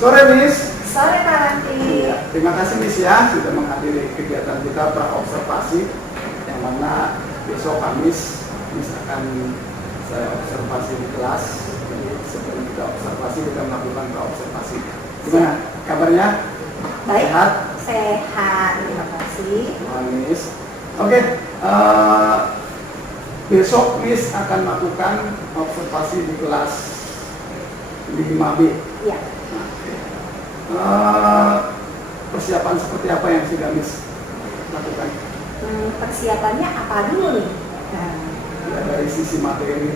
Sore Miss. Sore Pak Ranti. Ya, terima kasih Miss ya sudah menghadiri kegiatan kita praobservasi yang mana besok Kamis Miss akan saya observasi di kelas. Jadi sebelum kita observasi kita melakukan praobservasi. Gimana kabarnya? Baik. Sehat? Sehat, terima kasih. Miss. Oke, besok Miss akan melakukan observasi di kelas 5B. Iya. Persiapan seperti apa yang sudah Miss lakukan? Persiapannya apa dulu nih? Ya, dari sisi materi.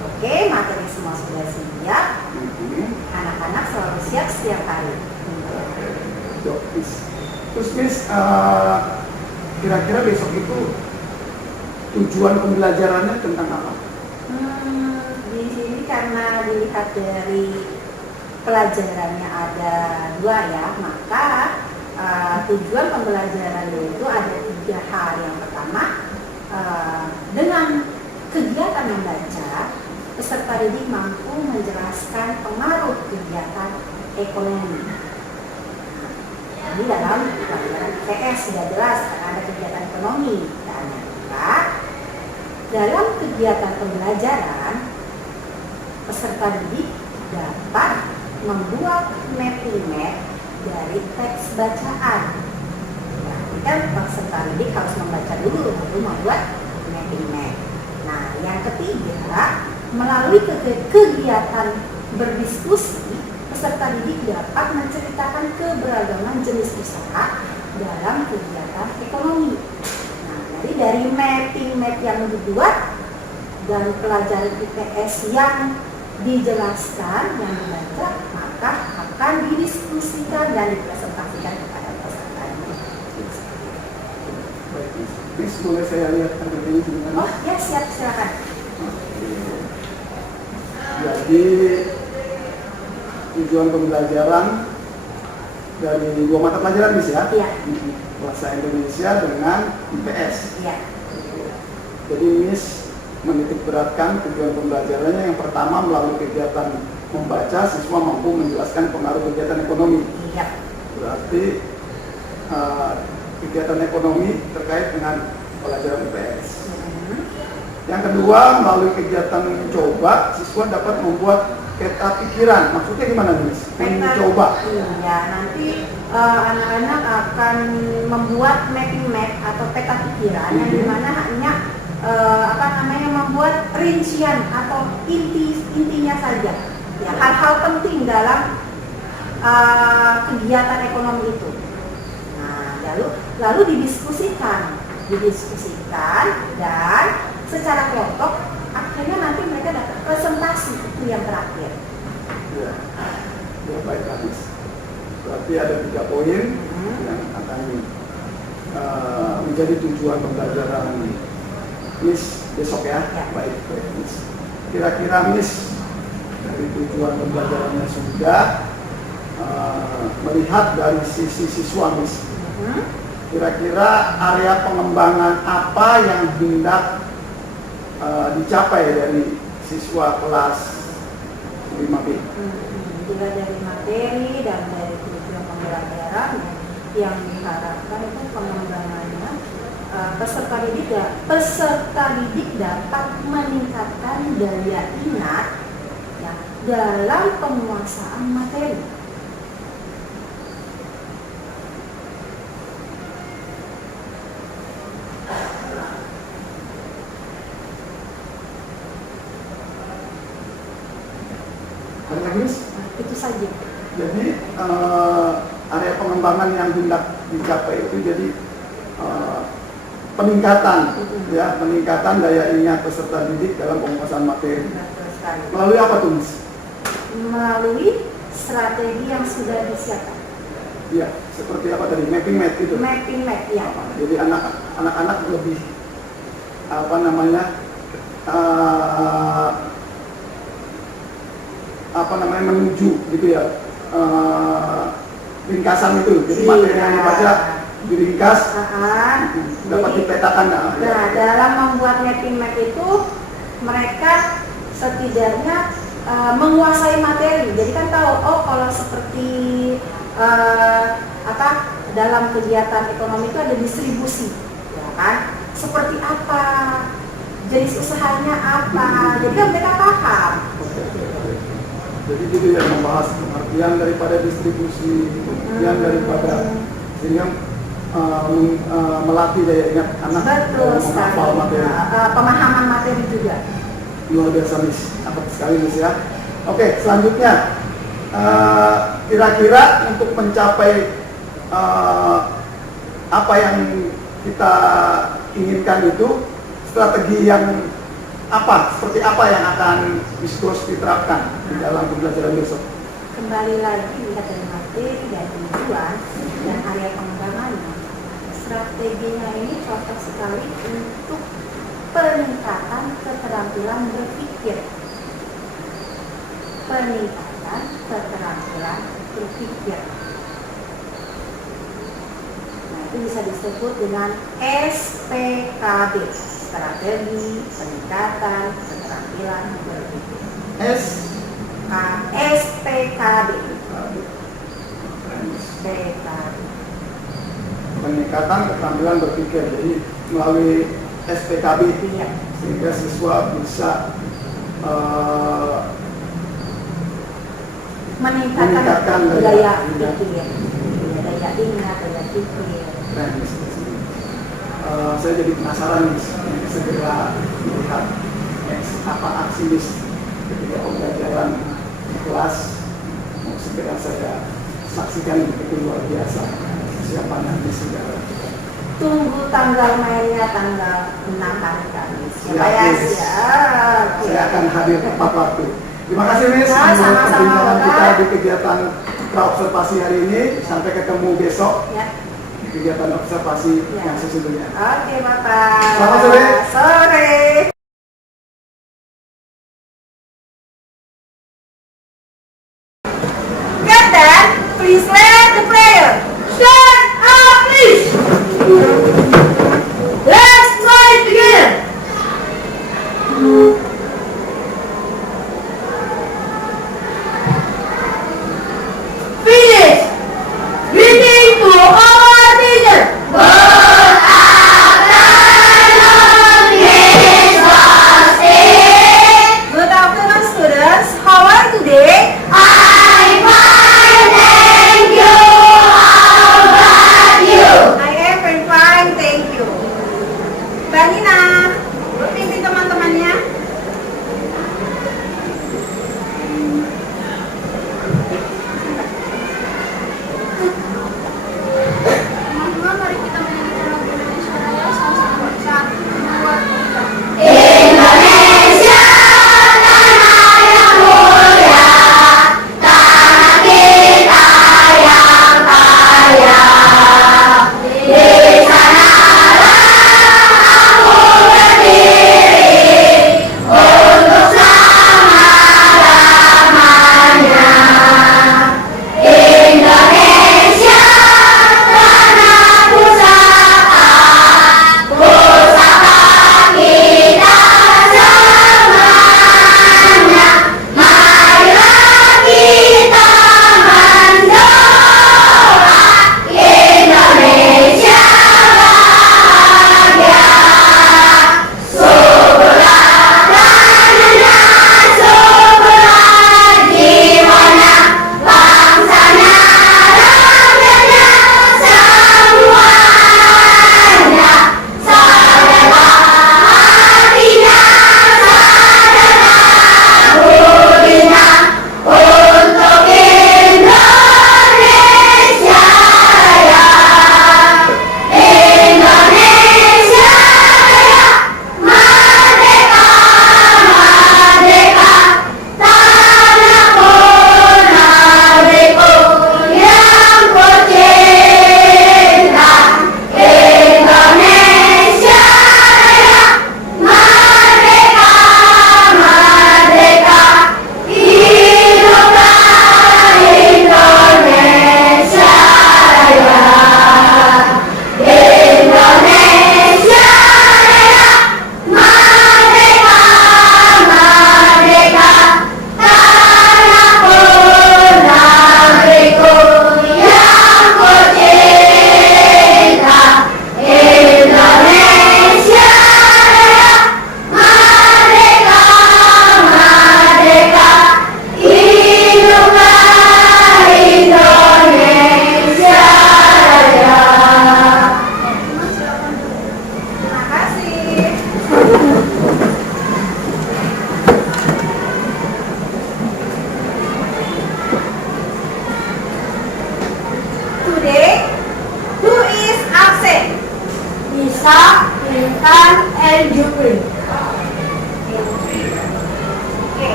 Oke, materi semua sudah siap. Anak-anak selalu siap setiap hari. Terus Miss, kira-kira besok itu tujuan pembelajarannya tentang apa? Di sini karena dilihat dari pelajarannya ada 2 ya, maka tujuan pembelajarannya itu ada 3 hal. Yang pertama, dengan kegiatan membaca, peserta didik mampu menjelaskan pengaruh kegiatan ekonomi. Ini dalam pelajaran IPS sudah jelas karena ada kegiatan ekonomi. Dan yang kedua, dalam kegiatan pembelajaran, peserta didik dapat membuat mapping map dari teks bacaan. Nah, kan peserta didik harus membaca dulu lalu membuat mapping map. Nah, yang ketiga, melalui kegiatan berdiskusi, peserta didik dapat menceritakan keberagaman jenis usaha dalam kegiatan ekonomi. Nah, jadi dari mapping map yang dibuat dan pelajaran IPS yang dijelaskan, yang dibaca, maka akan didiskusikan dan dipresentasikan kepada peserta didik. Miss, boleh saya lihat materinya sebenarnya? Oh ya, siap, silakan. Jadi tujuan pembelajaran dari 2 mata pelajaran Miss ya? Iya. Bahasa Indonesia dengan IPS. Iya. Jadi Miss menitik beratkan tujuan pembelajarannya yang pertama melalui kegiatan membaca, siswa mampu menjelaskan pengaruh kegiatan ekonomi. Iya. Berarti kegiatan ekonomi terkait dengan pelajaran IPS. Yang kedua, melalui kegiatan mencoba, siswa dapat membuat peta pikiran. Maksudnya gimana, Miss? Mencoba. Iya, nanti anak-anak akan membuat mapping map atau peta pikiran yang dimana hanya membuat rincian atau intinya saja. Ya, hal-hal penting dalam kegiatan ekonomi itu. Nah, lalu didiskusikan dan secara kelompok akhirnya nanti mereka dapat presentasi itu yang terakhir. Ya, baik habis. Berarti ada 3 poin yang akan menjadi tujuan pembelajaran Miss besok ya. Baik Miss. Kira-kira Miss dari tujuan pembelajarannya sudah melihat dari sisi siswa Miss. Kira-kira area pengembangan apa yang hendak dicapai dari siswa kelas 5B? Juga dari materi dan dari tujuan pembelajaran yang diharapkan itu pengembangannya peserta didik dapat meningkatkan daya ingat ya, dalam penguasaan materi. Itu saja. Jadi area pengembangan yang hendak dicapai itu jadi peningkatan daya ingat peserta didik dalam penguasaan materi. Melalui apa tuh, Miss? Melalui strategi yang sudah disiapkan. Iya, seperti apa tadi? Mapping map itu. Mapping map, ya. Jadi anak-anak lebih menuju gitu ya, ringkasan itu. Jadi materi yang dibaca diringkas, dapat dipetakan. Dalam membuat mapping map itu mereka setidaknya menguasai materi. Jadi kan tahu, oh kalau seperti dalam kegiatan ekonomi itu ada distribusi, ya kan? Seperti apa, jenis usahanya apa, jadi kan mereka paham. Jadi itu yang membahas pengertian daripada distribusi, pengertian daripada sehingga melatih daya ingat anak, Betul sekali. menghafal materi. Pemahaman materi juga. Luar biasa Miss, apa sekali Miss ya. Oke, selanjutnya kira-kira untuk mencapai apa yang kita inginkan itu, strategi yang seperti apa yang akan terus diterapkan di dalam pembelajaran besok? Kembali lagi lihat dari materi dan tujuan dan area pengembangannya. Strateginya ini cocok sekali untuk peningkatan keterampilan berpikir. Peningkatan keterampilan berpikir. Nah, itu bisa disebut dengan SPKB, strategi peningkatan keterampilan berpikir. SPKB. Peningkatan keterampilan berpikir. Jadi melalui SPKB sehingga siswa bisa meningkatkan daya pikir, daya ingat, daya pikir. Saya jadi penasaran nih, segera melihat apa aksi Miss ketika pembelajaran di kelas. Mau segera saya saksikan, itu luar biasa persiapannya di segala. Tunggu tanggal mainnya tanggal 6 hari Kamis. Siap. Saya akan hadir tepat waktu. Terima kasih Miss untuk Sama-sama, perbincangan Bapak. kita di kegiatan observasi hari ini. Sampai ketemu besok Ya. di kegiatan observasi yang sesungguhnya. Oke, Bapak. Selamat sore. Sore. Captain, please lead the prayer. Stand up, please. Let's try it again. Finish. Greeting to our teacher. Good afternoon,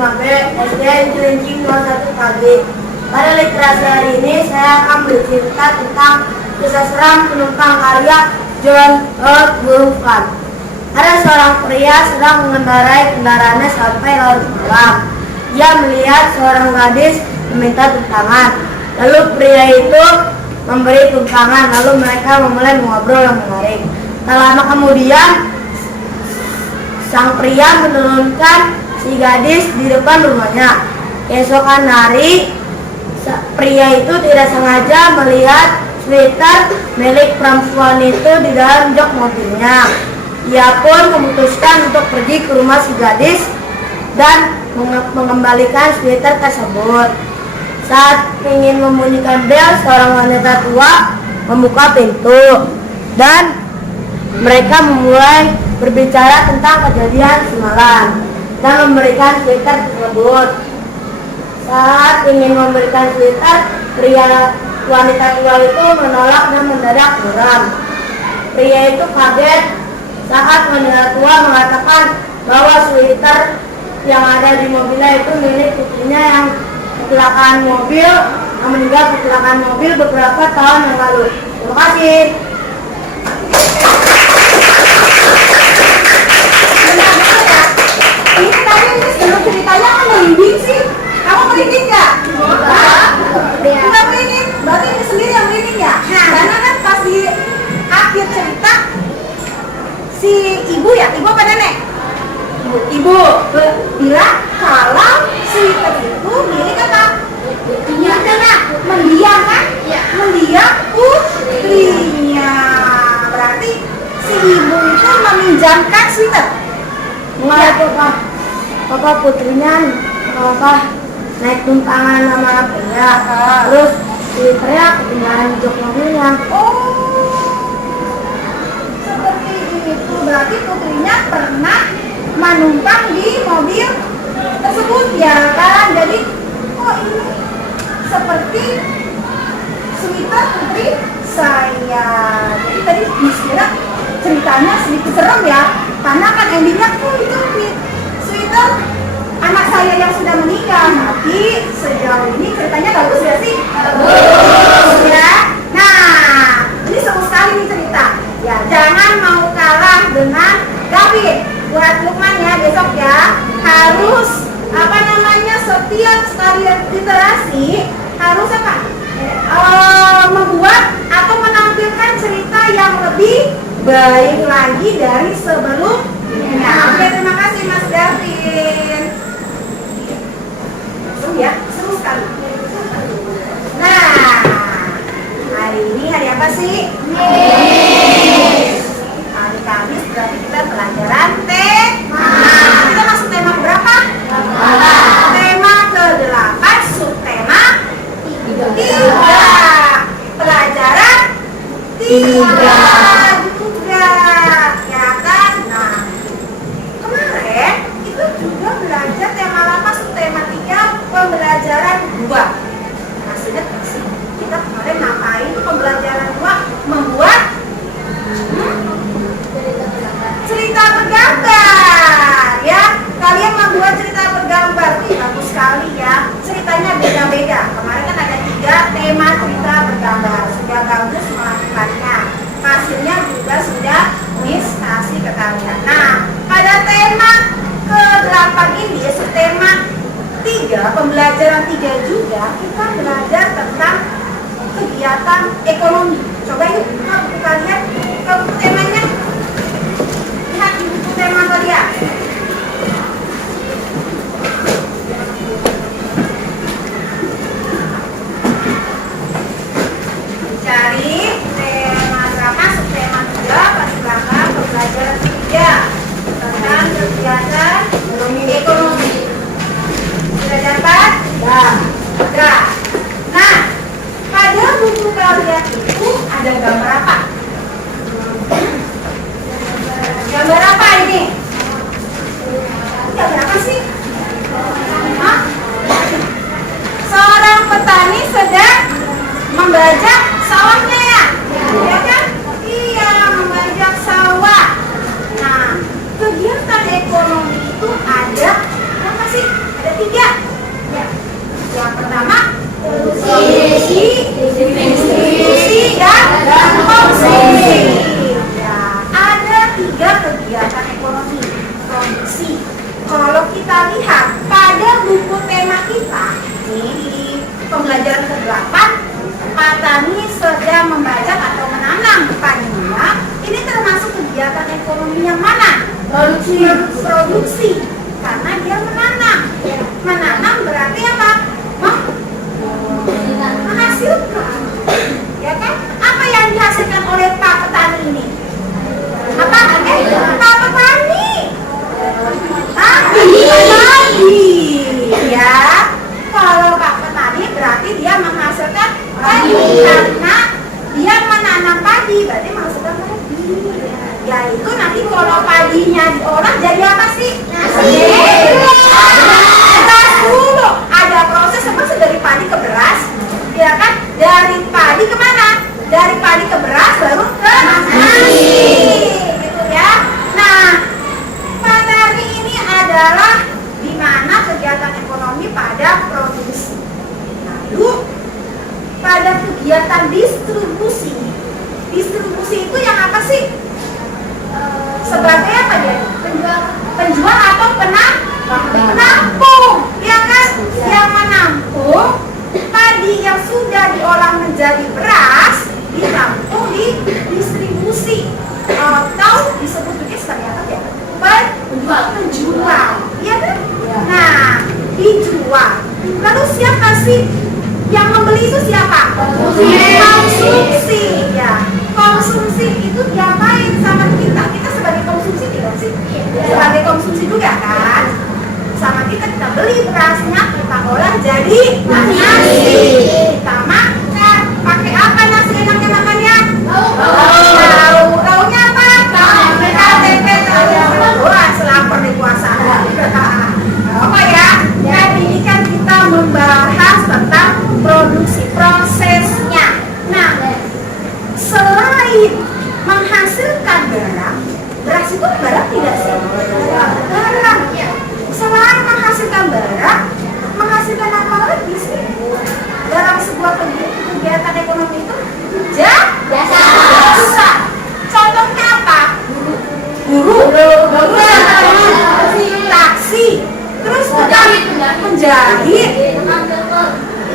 5B SD Cilincing 01 KB. Pada literasi hari ini saya akan bercerita tentang kisah seram penumpang karya John Burfan. Ada seorang pria sedang mengendarai kendaraannya sampai larut malam. Ia melihat seorang gadis meminta tumpangan. Lalu pria itu memberi tumpangan. Lalu mereka memulai mengobrol yang menarik. Tak lama kemudian sang pria menurunkan si gadis di depan rumahnya. Keesokan hari, pria itu tidak sengaja melihat sweater milik perempuan itu di dalam jok mobilnya. Ia pun memutuskan untuk pergi ke rumah si gadis dan mengembalikan sweater tersebut. Saat ingin membunyikan bel, seorang wanita tua membuka pintu dan mereka memulai berbicara tentang kejadian semalam dan memberikan sweater tersebut. Saat ingin memberikan sweater, wanita tua itu menolak dan mendadak muram. Pria itu kaget saat wanita tua mengatakan bahwa sweater yang ada di mobilnya itu milik putrinya yang meninggal kecelakaan mobil beberapa tahun yang lalu. Terima kasih. Ini tadi sebelum ceritanya kan merinding sih. Kamu merinding nggak? Nggak merinding. Berarti ini sendiri yang merinding ya? Karena kan pas di akhir cerita si ibu apa nenek? Ibu bilang kalau sweater itu milik apa? Iya kan? Mendiang kan? Mendiang putrinya. Berarti si ibu itu meminjamkan sweater. Enggak, Papa putrinya naik tumpangan sama pria. Terus si pria ketinggalan jok mobilnya. Oh, seperti itu. Berarti putrinya pernah menumpang di mobil tersebut ya kan? Jadi, oh ini seperti sweater putri saya. Jadi tadi dikira ceritanya sedikit serem ya, karena kan endingnya itu sweater anak saya yang sudah meninggal. Tapi sejauh ini ceritanya bagus ya sih? Bagus ya. Nah, ini seru sekali nih cerita. Ya, jangan mau kalah dengan David. Buat Lukman ya, besok ya harus setiap sekali literasi harus membuat atau menampilkan cerita yang lebih baik lagi dari sebelumnya. Oke, terima kasih Mas Gavin. Seru ya, seru sekali. Nah, hari ini hari apa sih? Hari Kamis, berarti kita pelajaran tema. Kita masuk tema berapa? Tema ke-8, subtema 3. Pelajaran 3 juga, ya kan? Nah, kemarin itu juga belajar tema 8, subtema 3, pembelajaran 2. Masih ingat nggak sih? Kita kemarin ngapain tuh pembelajaran 2? Membuat cerita bergambar, ya. Kalian membuat cerita bergambar, bagus sekali ya. Ceritanya beda-beda. Kemarin kan ada 3 tema cerita bergambar. Sudah bagus melakukannya. Hasilnya juga sudah Miss kasih ke kalian. Nah, pada tema ke-8 ini, tema 3, pembelajaran 3 juga, kita belajar tentang kegiatan ekonomi. Coba yuk, kita lihat ke temanya. Lihat di buku tema kalian. Cari tema berapa, subtema 3, pas belakang pembelajaran 3 tentang kegiatan ekonomi. Sudah dapat? Sudah. Nah, pada buku kalian itu ada gambar apa? Gambar apa ini? Gambar apa sih? Hah? Seorang petani sedang membajak sawahnya ya? Ya kan? Iya, membajak sawah. Nah, kegiatan ekonomi itu ada apa sih? Ada distribusi, dan konsumsi. Ya, ada 3 kegiatan ekonomi produksi. Kalau kita lihat pada buku tema kita ini di pembelajaran ke-8, petani sedang membaca atau menanam padinya. Ini termasuk kegiatan ekonomi yang mana? Produksi. Karena dia menanam. Menanam berarti apa? Menghasilkan. Ya kan? Apa yang dihasilkan oleh Pak petani ini? Apa? Pak petani. Padi. Ya. Kalau Pak petani berarti dia menghasilkan padi karena dia menanam padi, berarti menghasilkan padi. Yaitu nanti kalau padinya diolah jadi apa sih? Nasi. Beras dulu. Ada proses masuk dari padi ke beras, ya kan? Dari padi ke mana? Dari padi ke beras baru ke nasi. Gitu ya. Nah, petani ini adalah di mana kegiatan ekonomi pada produksi. Lalu pada kegiatan distribusi. Distribusi itu yang apa sih? Sebagai apa dia? Penjual atau penampung, ya kan? Yang menampung padi yang sudah diolah menjadi beras ditampung di distribusi atau disebut juga sebagai apa ya? Penjual, ya kan? Nah, dijual. Lalu siapa sih yang membeli itu siapa? Konsumsi, ya. Konsumsi itu diapain sama kita? Kita sebagai konsumsi tidak sih? Sebagai konsumsi juga kan? Sama kita beli berasnya, kita olah jadi nasi. Kita makan. Pakai apa nasi enaknya makannya? Tahu-taunya apa? Tempe, wah selapar di puasa. Apa ya? Jadi ini kan kita membahas tentang produksi prosesnya. Nah, selain menghasilkan barang, beras itu barang tidak sih? Barang. Selain menghasilkan barang, menghasilkan apa lagi sih? Dalam sebuah kegiatan ekonomi itu jasa. Contohnya apa? Guru, taksi, terus penjahit,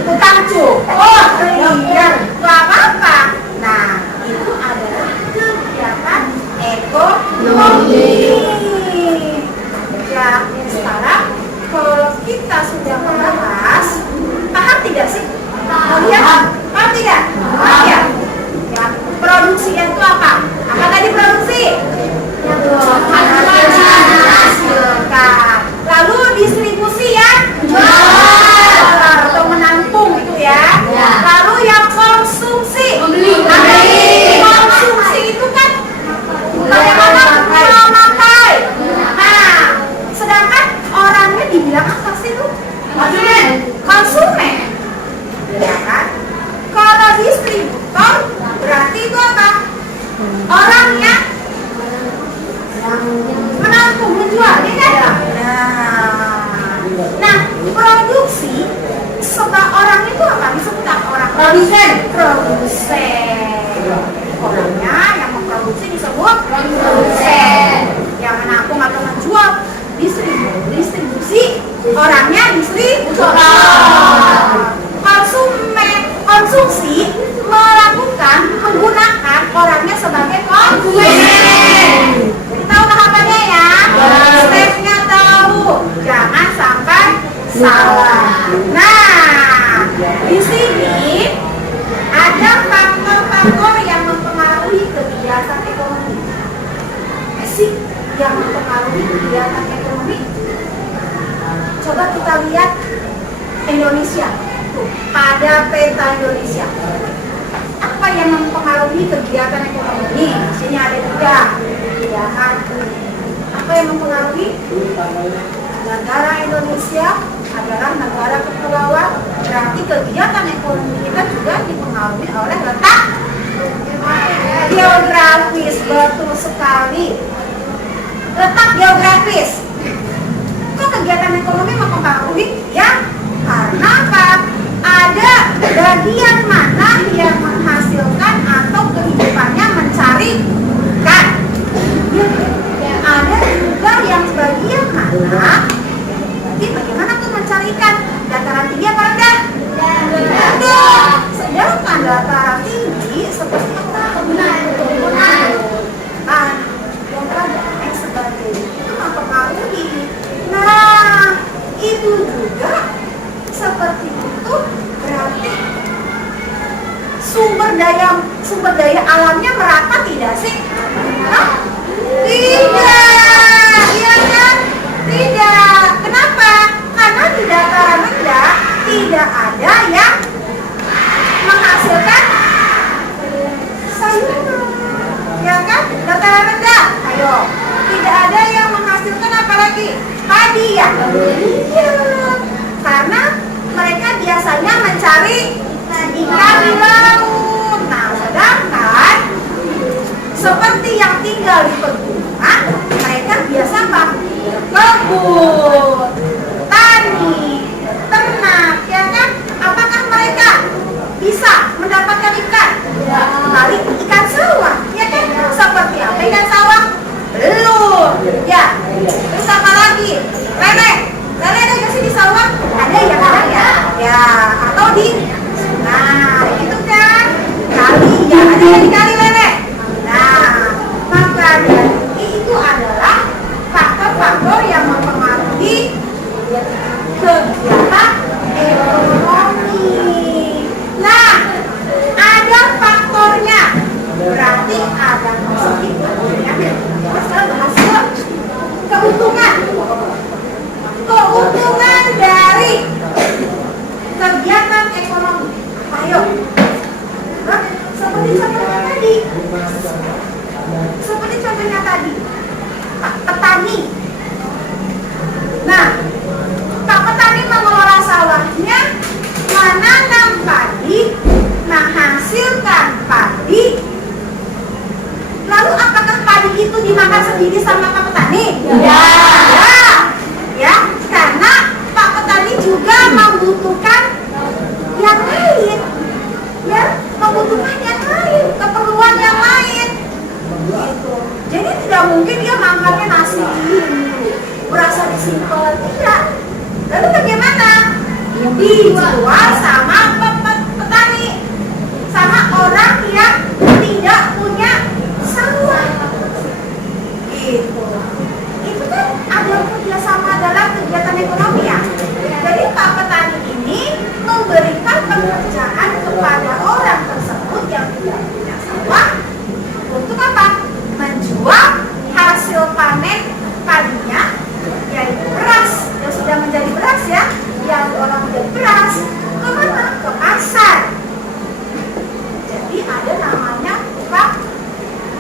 tukang cukur, iya, itu apa? Nah, itu adalah kegiatan ekonomi. Ya, sekarang kalau kita sudah membahas, paham tidak sih? Paham tidak? Ya. Ya, produksi itu apa? Apa tadi produksi? Menghasilkan. Lalu distribusi ya? Jual atau menampung itu ya. Lalu yang konsumsi. Konsumsi itu kan memakai. Nah, sedangkan orangnya dibilang apa sih itu? Konsumen. Ya kan? Kalau distributor berarti itu apa? Orangnya menampung, menjual, ya kan? Nah, produksi sebab orang itu apa? Disebut apa orang? Produsen. Orangnya yang memproduksi disebut produsen. Yang menampung atau menjual distribusi, orangnya distributor. Konsumsi menggunakan orangnya sebagai konsumen. Jadi tahu tahapannya ya? Stepnya tahu, jangan sampai salah. Nah, di sini ada faktor-faktor yang mempengaruhi kegiatan ekonomi. Sih yang mempengaruhi kegiatan ekonomi. Coba kita lihat Indonesia. Pada peta Indonesia, apa yang mempengaruhi kegiatan ekonomi? Di sini ada 3, ya kan? Apa yang mempengaruhi? Negara Indonesia adalah negara kepulauan, berarti kegiatan ekonomi kita juga dipengaruhi oleh letak geografis. Betul sekali. Letak geografis. Kok kegiatan ekonomi mempengaruhi? Ya, karena apa? ada bagian mana yang menghasilkan atau kehidupannya mencari ikan. Ada juga yang bagian mana jadi bagaimana tuh mencari ikan? Dataran tinggi apa rendah? Rendah. Sedangkan dataran tinggi seperti apa? Pegunungan, yang dan sebagainya itu mempengaruhi. Nah, itu juga seperti itu berarti sumber daya alamnya merata tidak sih? Hah? Tidak, iya kan? Tidak. Kenapa? Karena di dataran rendah tidak ada yang menghasilkan sayuran, ya kan? Dataran rendah, ayo. Tidak ada yang menghasilkan apa lagi? Padi ya? Iya. Karena mereka biasanya mencari ikan di laut. Nah, sedangkan seperti yang tinggal di pegunungan, mereka biasa apa? Kebun, tani, ternak, ya kan? Apakah mereka bisa mendapatkan ikan? Kali ikan sawah, ya kan? Seperti apa ikan sawah? Belum, ya. Terus apa lagi? Lele ada nggak sih di sawah? Ada ya kan ya? Ya, atau di itu kan kali ya, ada yang di kali lele. Nah, maka dari itu adalah faktor-faktor yang mempengaruhi kegiatan ekonomi. Nah, ada faktornya, berarti ada positif. Sekarang bahas keuntungan dari kegiatan ekonomi. Ayo, nah, seperti contohnya tadi, petani. Nah, Pak petani mengelola sawahnya, menanam padi, menghasilkan padi. Lalu apakah padi itu dimakan sendiri sama Pak petani? Ya. Ya, karena Pak petani juga membutuhkan yang lain. Ya, membutuhkan yang lain, keperluan yang lain. Gitu. Jadi tidak mungkin dia makannya nasi berasa disimpan, tidak. Lalu bagaimana? Dijual sama petani, sama orang yang tidak punya sawah. Gitu. Itu kan ada kerjasama dalam kegiatan ekonomi ya. Jadi Pak petani ini memberikan pekerjaan kepada orang tersebut yang tidak punya sawah untuk apa? Menjual hasil panen padinya, yaitu beras yang sudah menjadi beras ya, yang orang menjadi beras kemana? Ke pasar. Jadi ada namanya Pak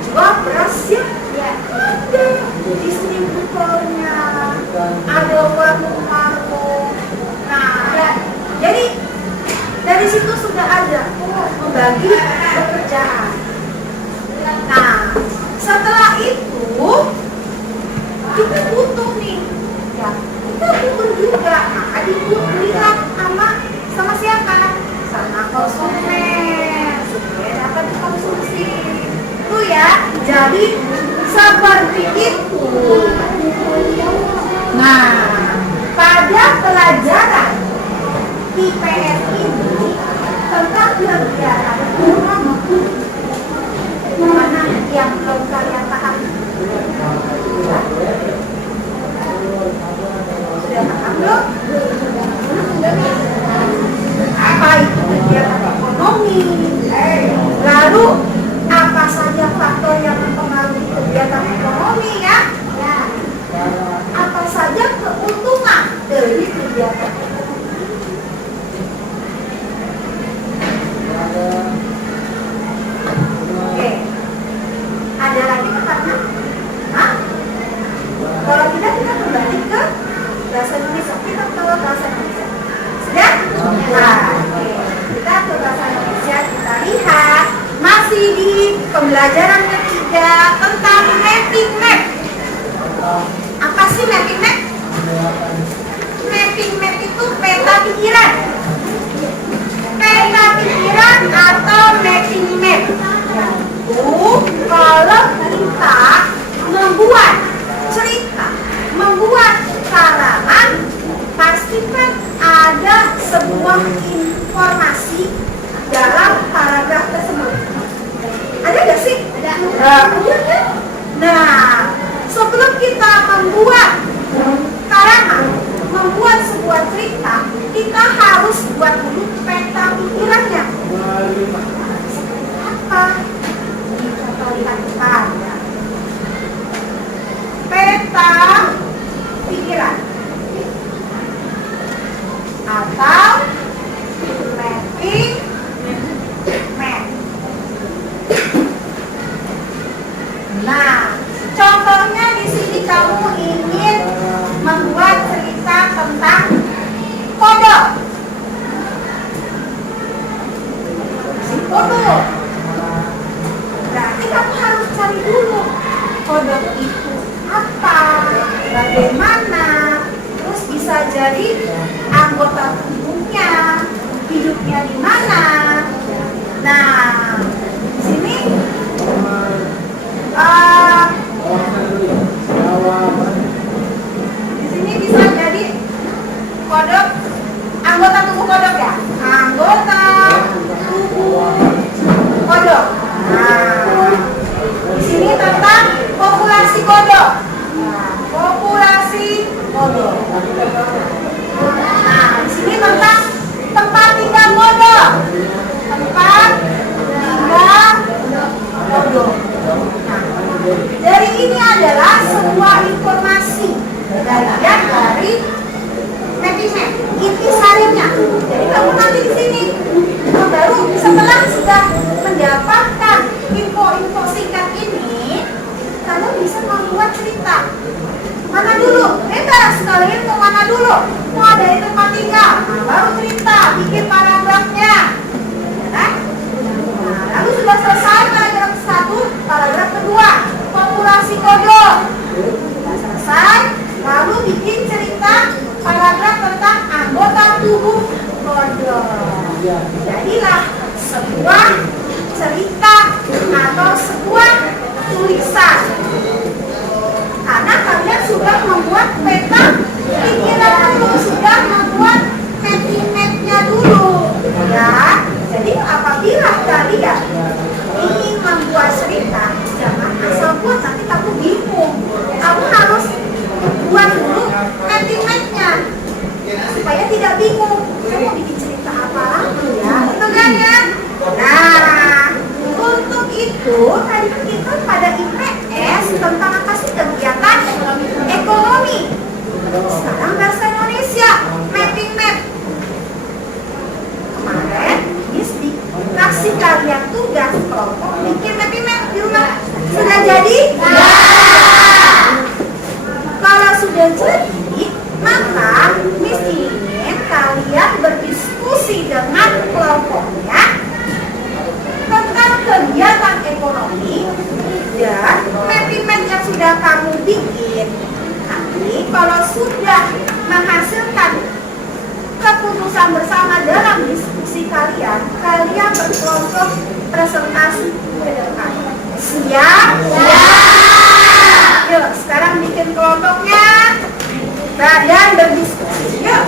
jual beras ya, ada distributornya, ada warung-warung. Nah, jadi dari situ sudah ada membagi pekerjaan. Nah, setelah itu kita butuh nih, ya kita butuh juga. Maka dilihat sama siapa? Sama konsumen supaya dapat dikonsumsi. Itu ya. Jadi seperti itu. Nah, pada pelajaran IPS ini tentang kegiatan ekonomi, mana yang belum kalian paham? Sudah paham belum? Apa itu kegiatan ekonomi? Lalu apa saja faktor yang mempengaruhi kegiatan ekonomi ya? Apa saja keuntungan dari kegiatan ekonomi? Oke, ada lagi pertanyaan? Hah? Kalau tidak kita kembali ke bahasa Indonesia. Kita ke bahasa Indonesia. Sudah? Nah, oke. Kita ke bahasa Indonesia. Kita lihat masih di pembelajaran ketiga tentang mapping map. Apa sih mapping map? Mapping map itu peta pikiran. Nah, sebelum kita membuat karangan, membuat sebuah cerita, kita harus buat dulu peta pikirannya. Seperti apa? Kita lihat depan. Peta pikiran atau mapping map. Nah, contohnya di sini kamu ingin membuat cerita tentang kodok. Si kodok. Berarti kamu harus cari dulu kodok itu apa, bagaimana, terus bisa jadi anggota tubuhnya, hidupnya di mana. Nah, di sini di sini bisa jadi kodok, anggota tubuh kodok ya, anggota tubuh kodok. Nah, di sini tentang populasi kodok. Nah, populasi kodok. Nah, di sini tentang tempat tinggal kodok. Tempat tinggal kodok. Nah, dari ini adalah sebuah informasi bagian dari mapping map, intisarinya. Jadi kamu nanti di sini baru setelah sudah mendapatkan info-info singkat ini, kamu bisa membuat cerita. Mana dulu? Bebas, kalian mau mana dulu? Mau dari tempat tinggal, nah, baru cerita, bikin paragrafnya, ya kan? Nah, lalu sudah selesai paragraf 1, paragraf kedua, populasi kodok. Sudah selesai, lalu bikin cerita paragraf tentang anggota tubuh kodok. Jadilah sebuah cerita atau sebuah tulisan. Karena kalian sudah membuat peta pikiran dulu, sudah membuat mapping map-nya dulu, ya. Jadi apabila kalian ingin membuat cerita, jangan asal buat nanti kamu bingung. Kamu harus buat dulu mapping map-nya supaya tidak bingung. Saya mau bikin cerita apa lagi ya? Itu kan ya? Nah, untuk itu tadi kita pada IPS tentang apa sih kegiatan ekonomi. Sekarang bahasa Indonesia, mapping map. Kemarin Miss dikasih kalian tugas kelompok bikin mapping map di rumah. Sudah jadi? Ya. Kalau sudah jadi, maka Miss ingin kalian berdiskusi dengan kelompoknya tentang kegiatan ekonomi dan mapping map yang sudah kamu bikin. Nanti kalau sudah menghasilkan keputusan bersama dalam diskusi kalian, kalian berkelompok presentasi ke depan. Siap? Siap! Yuk, sekarang bikin kelompoknya dan berdiskusi. Yuk!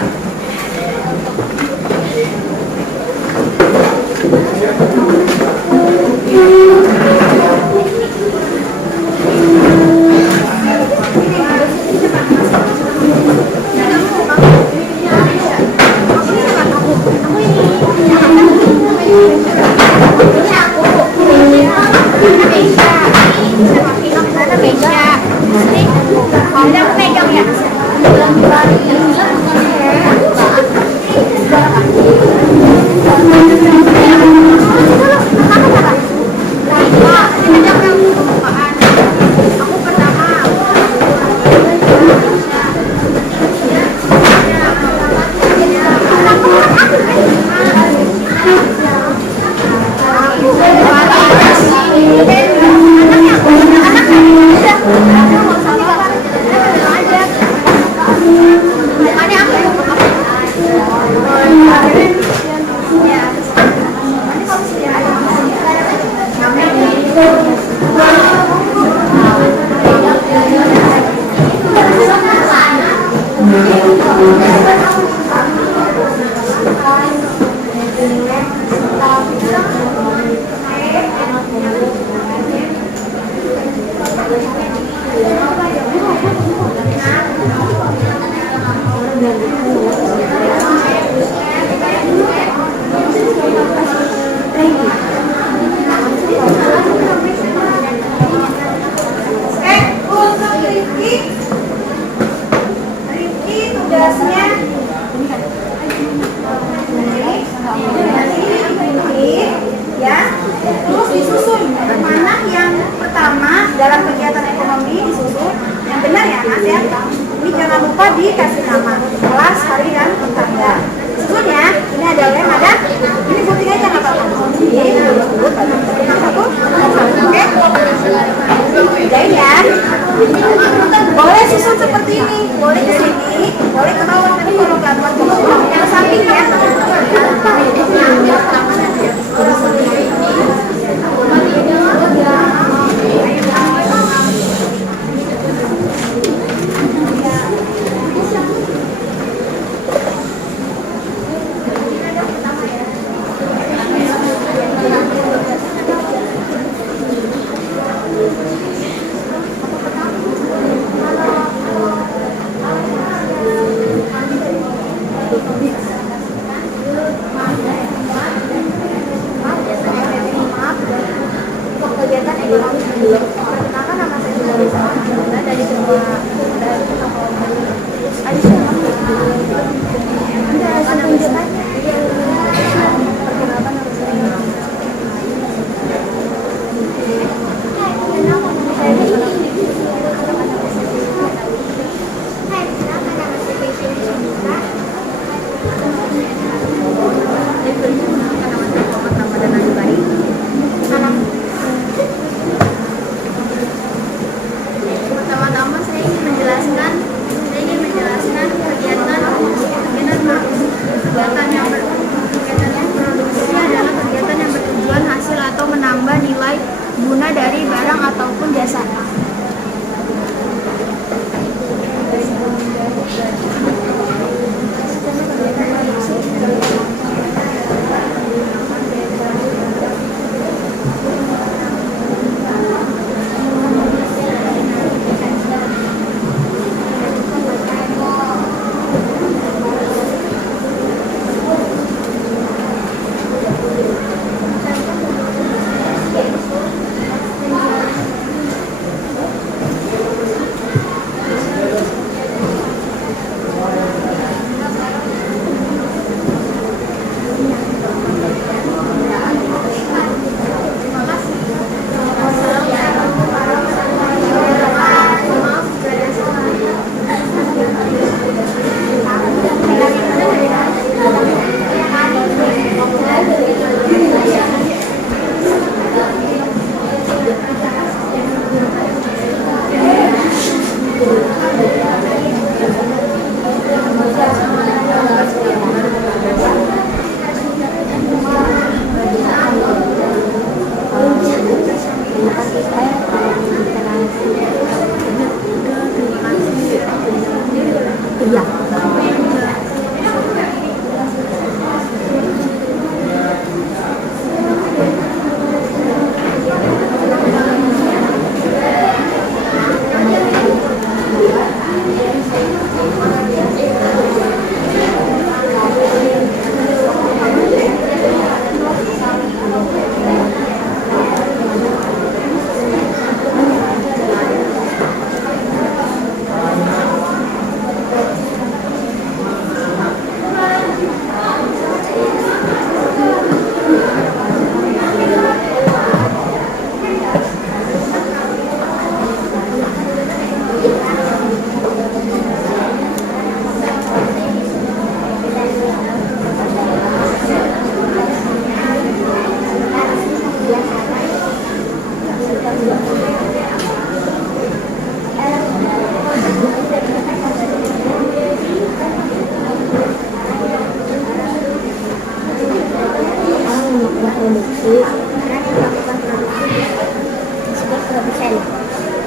nilai guna dari barang ataupun jasa.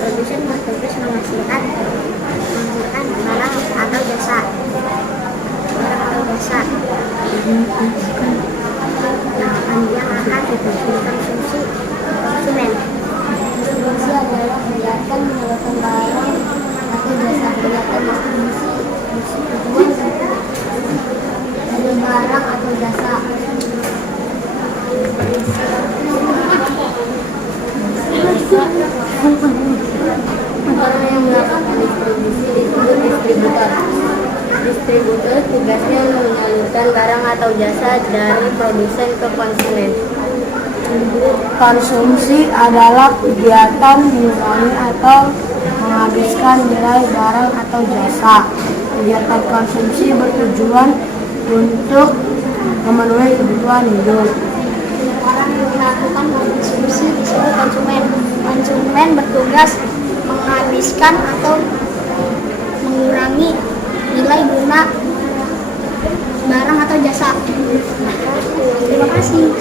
Produsen bertugas menghasilkan barang atau jasa. Yang akan dikonsumsi konsumen. Distribusi adalah kegiatan menyalurkan barang atau jasa, kegiatan distribusi tujuan dari barang atau jasa. Orang yang melakukan distribusi disebut distributor. Distributor tugasnya menyalurkan barang atau jasa dari produsen ke konsumen. Konsumsi adalah kegiatan mengurangi atau menghabiskan nilai barang atau jasa. Kegiatan konsumsi bertujuan untuk memenuhi kebutuhan hidup. Orang yang melakukan konsumsi disebut konsumen. Konsumen bertugas menghabiskan atau mengurangi nilai guna barang atau jasa. Terima kasih.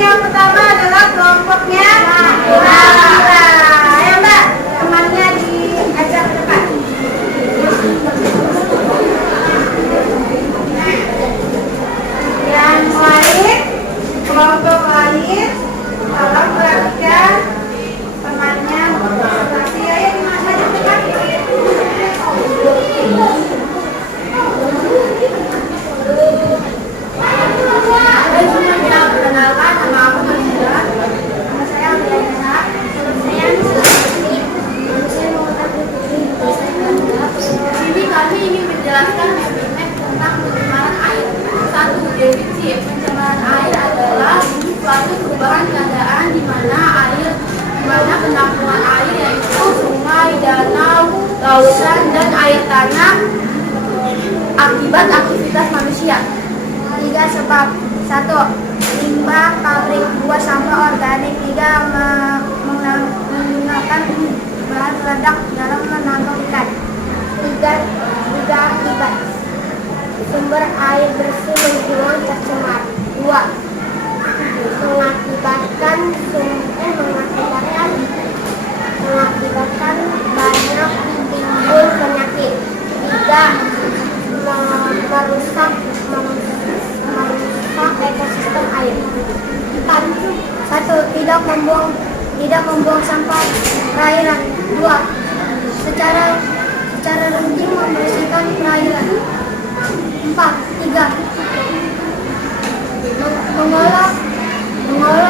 yang pertama adalah kelompoknya Nabila. Ayo Mbak, temannya diajak ke depan. Yang lain, kelompok lain, tolong perhatikan temannya berpresentasi. Ayo dimana di depan. Hai semuanya, perkenalkan nama aku Nabila. Nama saya Andriana. Saya Nusantara. Saya Muhammad Putri. Di sini kami ingin menjelaskan tentang pencemaran air. 1. Definisi pencemaran air adalah suatu perubahan keadaan di mana penampungan air yaitu sungai, danau, lautan, dan air tanah akibat aktivitas manusia. 3 sebab. 1. Limbah pabrik. 2. Sampah organik. 3. Menggunakan bahan peledak dalam menangkap ikan. 3 akibat. Sumber air bersih berkurang tercemar. 2. Mengakibatkan banyak timbul penyakit. 3. Merusak ekosistem air. 1. Tidak membuang sampah perairan. 2. Secara rutin membersihkan perairan. 3. Mengolah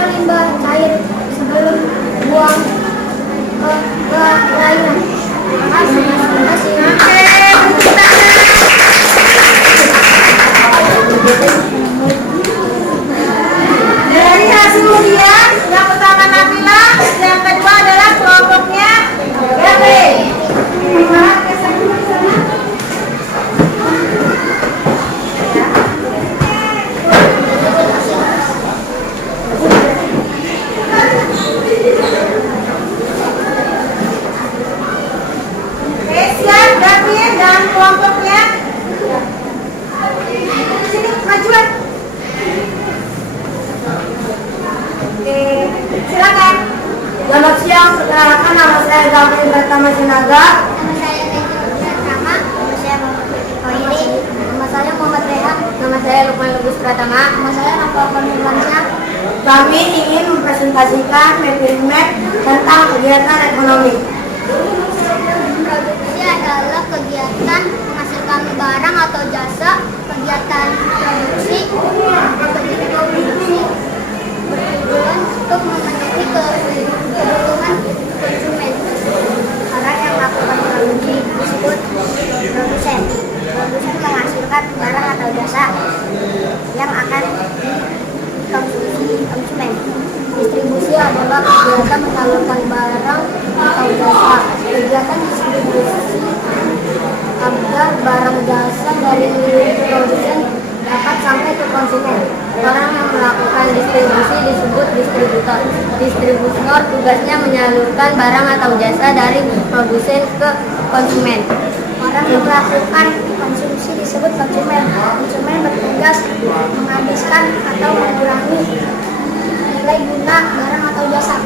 limbah cair sebelum buang ke perairan. Terima kasih. Dari hasil ujian, yang pertama Nabila, yang kedua adalah kelompoknya Gabe. Siap, Gavin dan kelompoknya. Sini, majuan. Oke, silakan. Selamat siang, perkenalkan nama saya Gavin Pratama Sinaga. Nama saya Pratama. Nama saya Muhammad Koiri. Nama saya Muhammad Rehan. Nama saya Lukman Lubis Pratama. Nama saya Rafa Konirwansyah. Kami ingin mempresentasikan map tentang kegiatan ekonomi. Produksi adalah kegiatan menghasilkan barang atau jasa. Kegiatan produksi bertujuan untuk memenuhi kebutuhan konsumen. Orang yang melakukan produksi disebut produsen. Produsen menghasilkan barang atau jasa yang akan dikonsumsi konsumen. Distribusi adalah kegiatan menyalurkan barang atau jasa. Kegiatan distribusi agar barang jasa dari produsen dapat sampai ke konsumen. Orang yang melakukan distribusi disebut distributor. Distributor tugasnya menyalurkan barang atau jasa dari produsen ke konsumen. Orang yang melakukan konsumsi disebut konsumen. Konsumen bertugas menghabiskan atau mengurangi nilai guna barang atau jasa.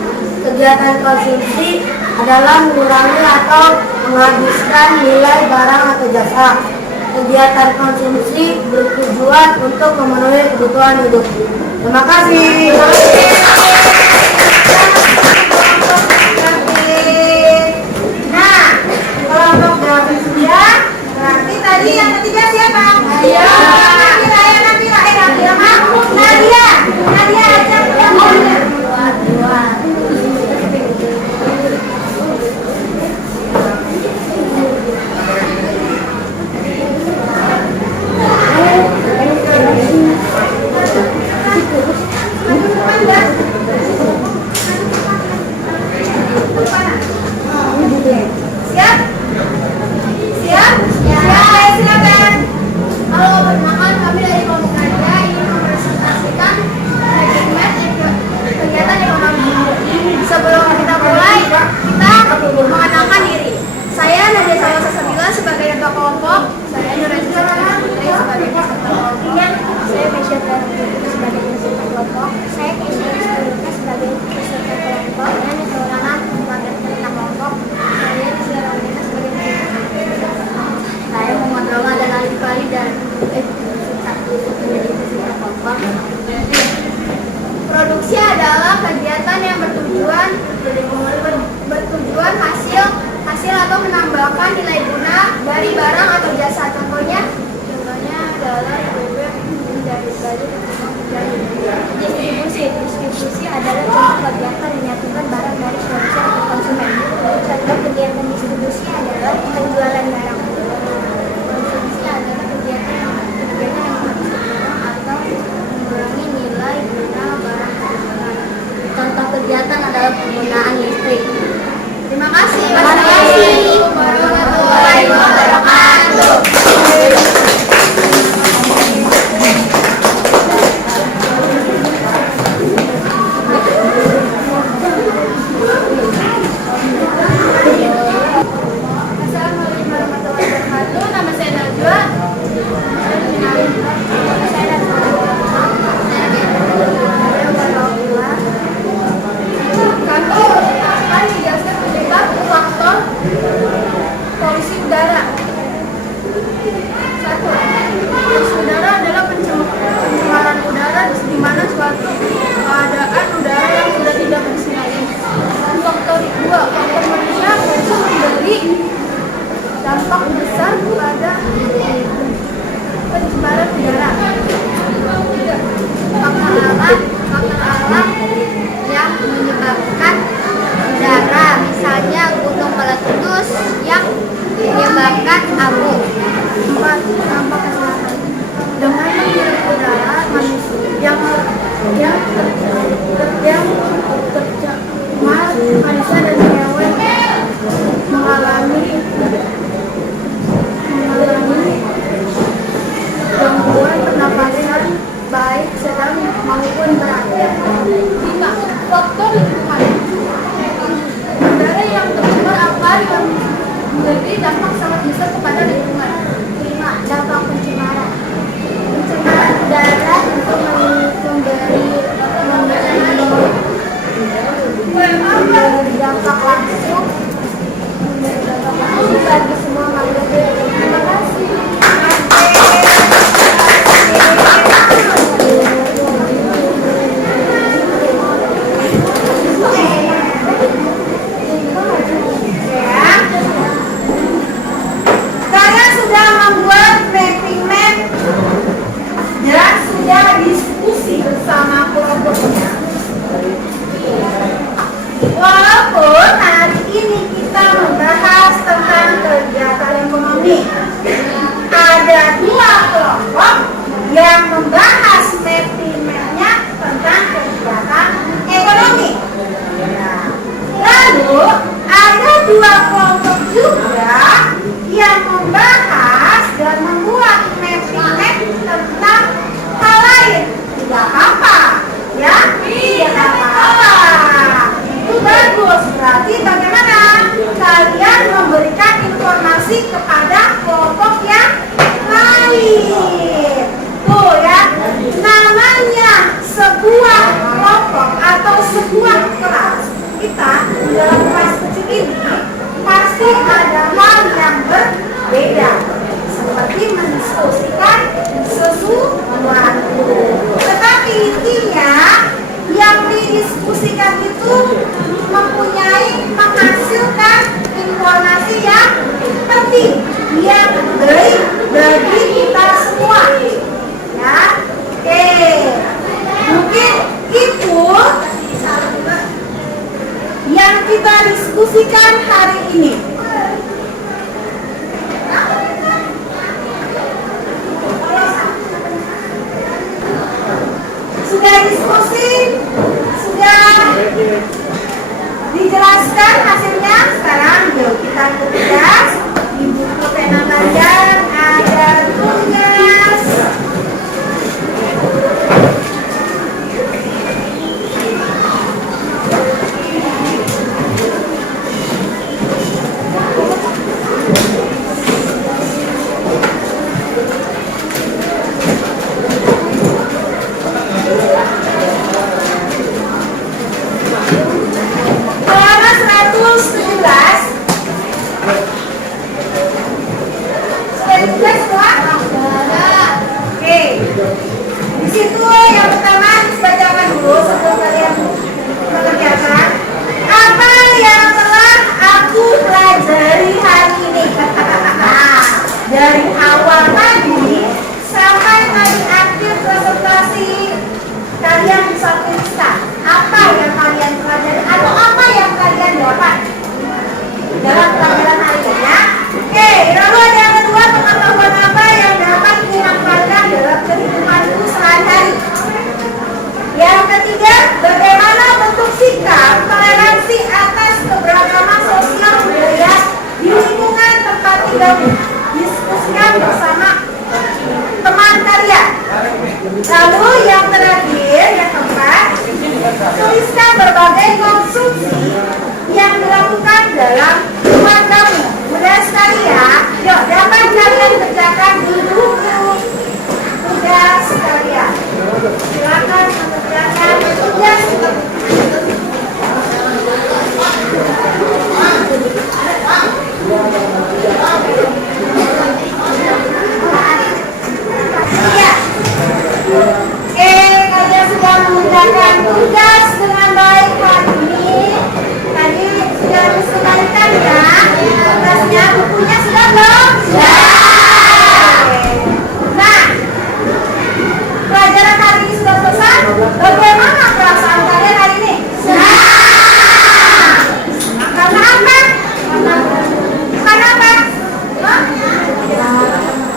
Kegiatan konsumsi adalah mengurangi atau menghabiskan nilai barang atau jasa. Kegiatan konsumsi bertujuan untuk memenuhi kebutuhan hidup. Terima kasih. Nah, kelompok Gavin sudah. Berarti tadi yang ketiga siapa? Nadia. Nadia ajak kelompoknya. Anda bertujuan hasil atau menambahkan nilai guna dari barang atau jasa. Contohnya adalah distribusi adalah contoh kegiatan menyatukan barang dari produsen ke konsumen. Contoh kegiatan distribusi adalah penjualan barang. Konsumsi adalah kegiatan yang menghabiskan barang atau mengurangi nilai guna barang tersebut. Contoh kegiatan adalah penggunaan listrik. Terima kasih. Wassalamualaikum warahmatullahi wabarakatuh. Assalamualaikum warahmatullahi wabarakatuh. Nama saya Najwa. Kami akan menjelaskan penyebab faktor polusi udara. 1. Polusi udara adalah pencemaran udara di mana suatu keadaan udara yang sudah tidak bersih lagi. Faktor 2. Faktor manusia memberi dampak besar pada pencemaran udara. 3. Faktor alam yang menyebabkan udara, misalnya gunung meletus yang menyebabkan abu. 4. Dampak kesehatan dengan menghirup udara manusia manusia dan hewan mengalami gangguan pernapasan baik sedang maupun berat. 5. Faktor lingkungan. Udara yang tercemar akan memberi dampak sangat besar kepada lingkungan. 5. Dampak pencemaran. Pencemaran udara itu memberi dampak langsung bagi semua makhluk hidup. Terima kasih. Kalian sudah membuat mapping map dan sudah diskusi bersama kelompoknya. Walaupun hari ini kita membahas tentang kegiatan ekonomi, ada 2 kelompok yang membahas mapping map-nya tentang kegiatan ekonomi. Lalu ada 2 kelompok juga yang membahas dan membuat mapping map tentang hal lain. Tidak apa-apa, ya? Tidak apa-apa. Itu bagus. Berarti bagaimana kalian memberikan informasi kepada kelompok yang lain. Tuh ya, namanya sebuah kelompok atau sebuah kelas. Kita dalam kelas kecil ini pasti ada hal yang berbeda, seperti mendiskusikan sesuatu. Tetapi intinya yang didiskusikan itu menghasilkan informasi yang penting, yang baik bagi kita semua. Ya, oke. Mungkin itu yang kita diskusikan hari ini. Sudah diskusi, sudah dijelaskan hasilnya. Sekarang yuk kita tugas di buku pena kalian ada tugas. menuliskan berbagai konsumsi yang dilakukan dalam rumah kamu. Mudah sekali ya. Yuk, dapat kalian kerjakan dulu tugas kalian. Silakan mengerjakan tugas. Iya. Kalian sudah mengerjakan tugas dengan baik hari ini. Tadi sudah diselesaikan ya. Tugasnya, bukunya sudah belum? Nah, pelajaran hari ini sudah selesai. Bagaimana perasaan kalian hari ini? Senang. Karena apa? Karena apa? Hah?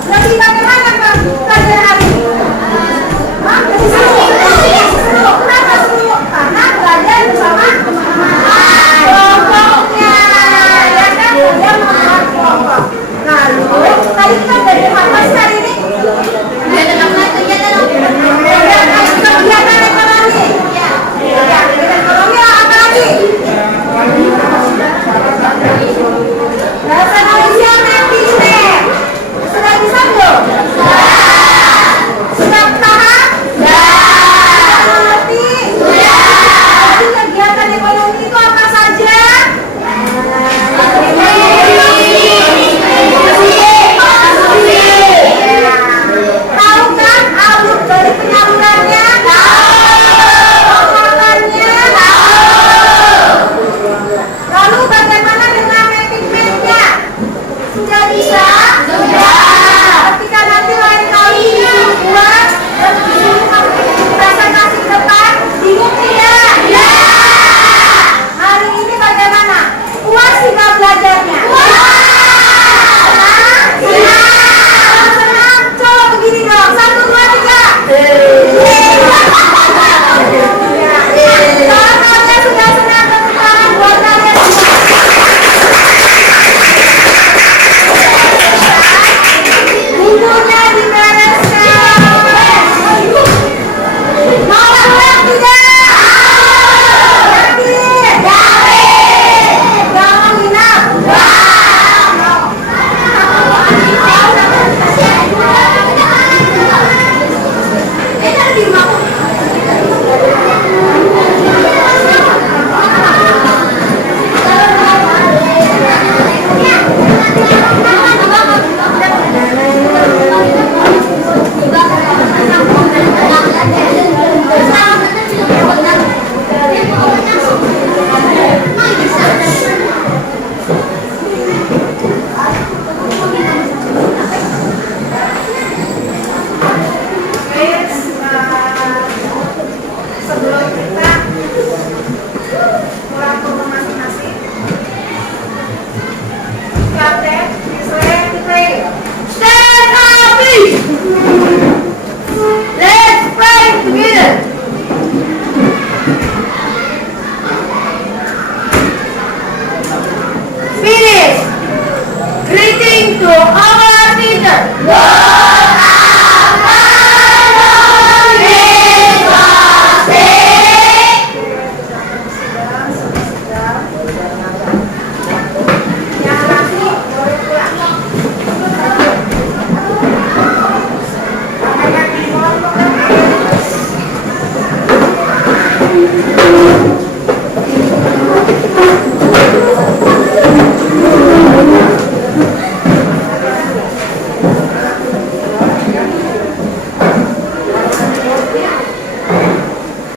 Lebih bagaimana pelajaran hari ini? Hah? Lebih seru. Kenapa seru? Karena belajar bersama kelompoknya. Ya kan? Belajar membuat kelompok. Lalu, tadi kita belajar apa sih hari ini? Kegiatan ekonomi. Ya, kegiatan ekonomi apa lagi? Bahasa Indonesia netizen. Sudah bisa belum? Sudah paham? Mengerti? Jadi kegiatan ekonomi itu apa saja? Tahu kan alur dari penyalurannya? Pengolahannya? Lalu bagaimana dengan manajemennya? Sudah bisa? Ketika nanti lain kali buat presentasi ke depan, bingung tidak? Hari ini bagaimana? Puas tidak belajarnya? Senang? Coba begini dong. 1, 2, 3. Kalau kalian sudah senang, tepuk tangan buat kalian semua. Bukunya dibereskan. Mau pulang tidak? Yakin? Gak mau nginap? Di rumahku. Sebelum kita pulang ke rumah masing-masing, Captain, Israel, pray. Stand up, please. Let's pray together. Finish. Greeting to our teacher. Thank you.